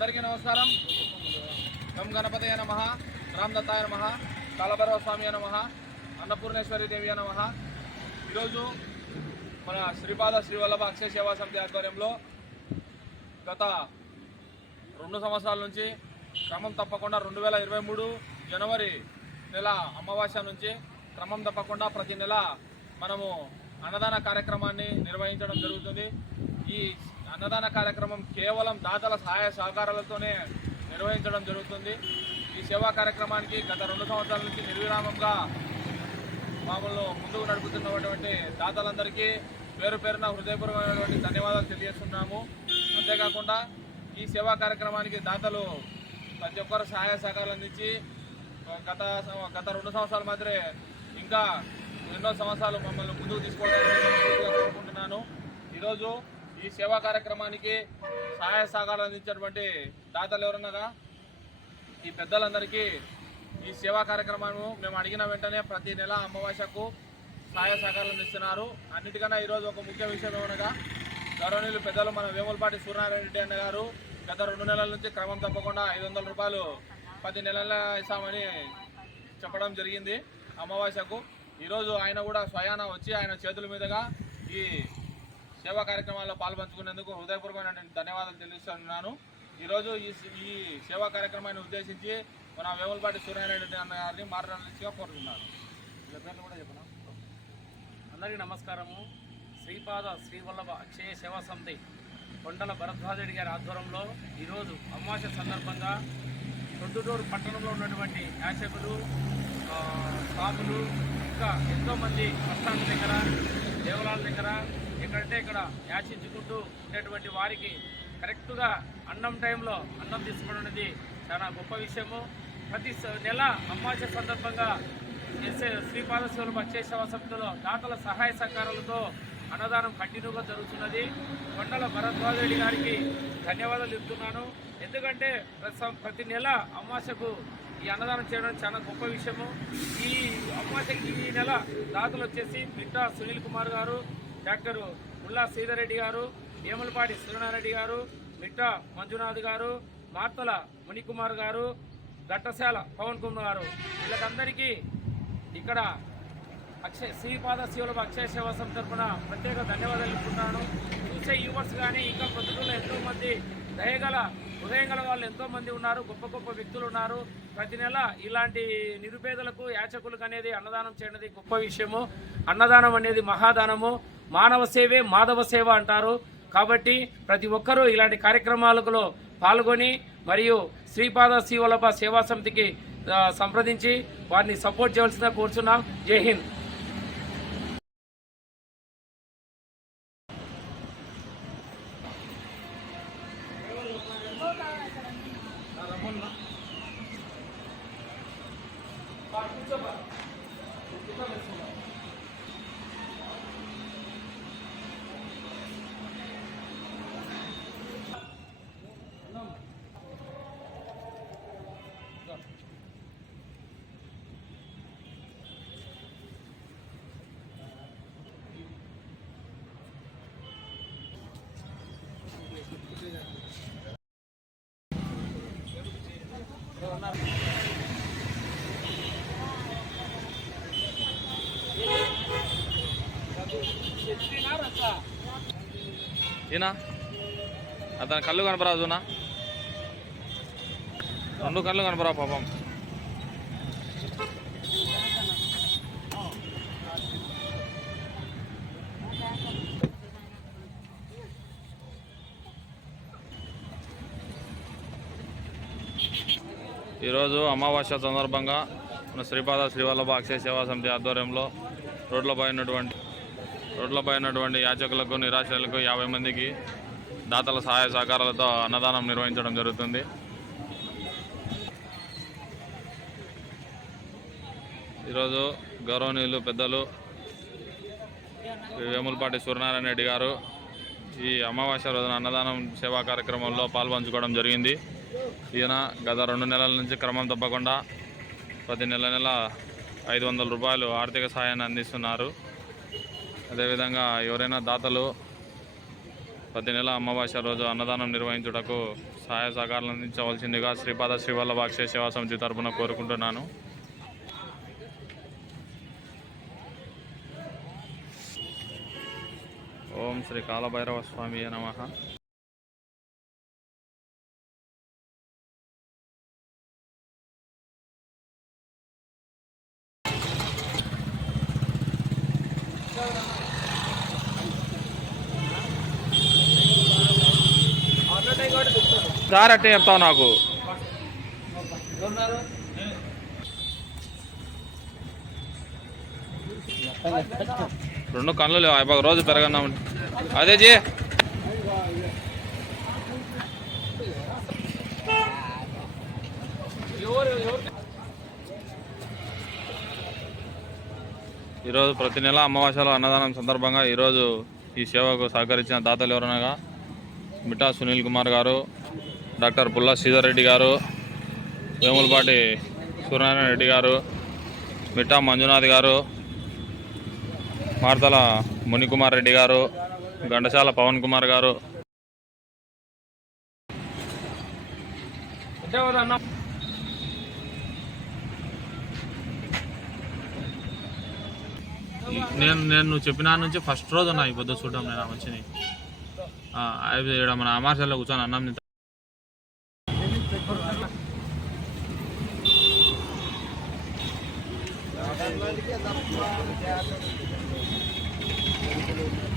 అందరికీ నమస్కారం. గం గణపతయ నమ. రామ్ దత్తాయ నమ. కాలభైరవ స్వామి నమ. అన్నపూర్ణేశ్వరి దేవి నమ. ఈరోజు మన శ్రీపాద శ్రీవల్లభ అక్షయ సేవా సమితి ఆధ్వర్యంలో గత రెండు సంవత్సరాల నుంచి క్రమం తప్పకుండా రెండు వేల ఇరవై మూడు జనవరి నెల అమావాస్య నుంచి క్రమం తప్పకుండా ప్రతి నెల మనము అన్నదాన కార్యక్రమాన్ని నిర్వహించడం జరుగుతుంది. ఈ అన్నదాన కార్యక్రమం కేవలం దాతల సహాయ సహకారాలతోనే నిర్వహించడం జరుగుతుంది. ఈ సేవా కార్యక్రమానికి గత రెండు సంవత్సరాల నుంచి నిర్విరామంగా మామూలు ముందుకు నడుపుతున్నటువంటి దాతలందరికీ పేరు పేరున హృదయపూర్వకమైనటువంటి ధన్యవాదాలు తెలియజేస్తున్నాము. అంతేకాకుండా ఈ సేవా కార్యక్రమానికి దాతలు ప్రతి ఒక్కరు సహాయ సహకారాలు అందించి గత గత రెండు సంవత్సరాల మాత్రమే ఇంకా ఎన్నో సంవత్సరాలు మమ్మల్ని ముందుకు తీసుకోవడానికి కోరుకుంటున్నాను. ఈరోజు ఈ సేవా కార్యక్రమానికి సహాయ సహకారాలు అందించినటువంటి దాతలు ఎవరన్నాగా ఈ పెద్దలందరికీ ఈ సేవా కార్యక్రమాన్ని మేము అడిగిన వెంటనే ప్రతి నెల అమావాస్యకు సహాయ సహకారాలు అందిస్తున్నారు. అన్నిటికన్నా ఈరోజు ఒక ముఖ్య విషయం ఏమనగా గౌరవనీయులు పెద్దలు మన వేములపాటి సూర్యనారాయణ రెడ్డి అన్న గారు గత రెండు నెలల నుంచి క్రమం తప్పకుండా ఐదు వందల రూపాయలు పది నెలల ఇస్తామని చెప్పడం జరిగింది అమావాస్యకు. ఈరోజు ఆయన కూడా స్వయాన వచ్చి ఆయన చేతుల మీదుగా ఈ సేవా కార్యక్రమాల్లో పాల్పంచుకునేందుకు హృదయపూర్వకమైన ధన్యవాదాలు తెలియజేస్తున్నాను. ఈరోజు ఈ ఈ సేవా కార్యక్రమాన్ని ఉద్దేశించి మన వేములపాటి సూర్యనారాయణ రెడ్డి అన్న గారిని మాట్లాడాల్సిగా కోరుతున్నాను. పేర్లు కూడా చెప్పనా? అందరికీ నమస్కారము. శ్రీపాద శ్రీవల్లభ అక్షయ సేవా సమితి కొండల భరద్వాజరెడ్డి గారి ఆధ్వర్యంలో ఈరోజు అమావాస్య సందర్భంగా ప్రొద్దుటూరు పట్టణంలో ఉన్నటువంటి యాచకులు ఆ, స్వాములు ఇంకా ఎంతోమంది బస్టాండ్ దగ్గర దేవాలయాల దగ్గర ఎక్కడంటే ఇక్కడ యాచించుకుంటూ ఉండేటువంటి వారికి కరెక్ట్గా అన్నం టైంలో అన్నం తీసుకోవడం అనేది చాలా గొప్ప విషయము. ప్రతి స- నెల అమ్మాచ సందర్భంగా ఎస్ఏ శ్రీపాద శివులు సమితిలో దాతల సహాయ సహకారాలతో అన్నదానం కంటిన్యూగా జరుగుతున్నది. కొండల భరద్వాజ రెడ్డి గారికి ధన్యవాదాలు చెప్తున్నాను. ఎందుకంటే ప్రతి ప్రతి నెల అమాసకు ఈ అన్నదానం చేయడం చాలా గొప్ప విషయము. ఈ అమావాస్యకి ఈ నెల దాతలు వచ్చేసి మిట్టా సునీల్ కుమార్ గారు డాక్టర్ ముల్లా శ్రీధర్ రెడ్డి గారు వేములపాటి సూర్యనారెడ్డి గారు మిట్టా మంజునాథ్ గారు మార్తల మునికుమార్ గారు ఘట్టశాల పవన్ కుమార్ గారు. వీళ్ళకందరికీ ఇక్కడ అక్షయ శ్రీపాద శివులకు అక్షయ సేవా తరఫున ప్రత్యేక ధన్యవాదాలు ఇస్తున్నాను చూసే యూవర్స్ కానీ ఇంకా ప్రతిలో ఎంతోమంది దయగల హృదయం గల వాళ్ళు ఎంతోమంది ఉన్నారు గొప్ప గొప్ప వ్యక్తులు ఉన్నారు. ప్రతి నెల ఇలాంటి నిరుపేదలకు యాచకులకు అనేది అన్నదానం చేయడం గొప్ప విషయము. అన్నదానం అనేది మహాదానము. మానవ సేవే మాధవ సేవ అంటారు. కాబట్టి ప్రతి ఒక్కరూ ఇలాంటి కార్యక్రమాలలో పాల్గొని మరియు శ్రీపాద శ్రీవల్లభ సేవా సమితికి సంప్రదించి వారిని సపోర్ట్ చేయవలసిందిగా కోరుచున్నాం. జై హింద్. ఈనా అతని కళ్ళు కనపరాజునా రెండు కళ్ళు కనపరా పాపం. ఈరోజు అమావాస్య సందర్భంగా మన శ్రీపాద శ్రీవల్లభ అక్షయ సేవా సమితి ఆధ్వర్యంలో రోడ్లపై ఉన్నటువంటి రోడ్లపై ఉన్నటువంటి యాచకులకు నిరాశలకు యాభై మందికి దాతల సహాయ సహకారాలతో అన్నదానం నిర్వహించడం జరుగుతుంది. ఈరోజు గౌరవనీయులు పెద్దలు వేములపాటి సూర్యనారాయణ రెడ్డి గారు ఈ అమావాస్య రోజున అన్నదానం సేవా కార్యక్రమంలో పాల్పంచుకోవడం జరిగింది. ఈయన గత రెండు నెలల నుంచి క్రమం తప్పకుండా ప్రతి నెల నెల ఐదు వందల రూపాయలు ఆర్థిక సహాయాన్ని అందిస్తున్నారు. అదేవిధంగా ఎవరైనా దాతలు ప్రతి నెల అమావాస్య రోజు అన్నదానం నిర్వహించుటకు సహాయ సహకారాలు అందించవలసిందిగా శ్రీపాద శ్రీవల్లభ అక్షయ సేవా సమితి తరఫున కోరుకుంటున్నాను. ఓం శ్రీ కాలభైరవ స్వామి నమ. దారి అట్టే చెప్తావు నాకు. రెండు కళ్ళు లేవు అయిపోయి రోజు పెరగన్నా అదే జీ. ఈరోజు ప్రతి నెల అమావాస్యలో అన్నదానం సందర్భంగా ఈరోజు ఈ సేవకు సహకరించిన దాతలు ఎవరనగా మిఠా సునీల్ కుమార్ గారు డాక్టర్ పుల్లా శ్రీధర్ రెడ్డి గారు వేములపాటి సూర్యనారాయణ రెడ్డి గారు మిఠా మంజునాథ్ గారు మార్తల మునికుమార్ రెడ్డి గారు ఘంటసాల పవన్ కుమార్ గారు. నేను నేను నువ్వు చెప్పిన నుంచి ఫస్ట్ రోజు నా ఈ పొద్దు చూడడం నేను ఆ మంచిని. ఇక్కడ మన అమార్సల్లో కూర్చొని అన్నం నిద్ర Thank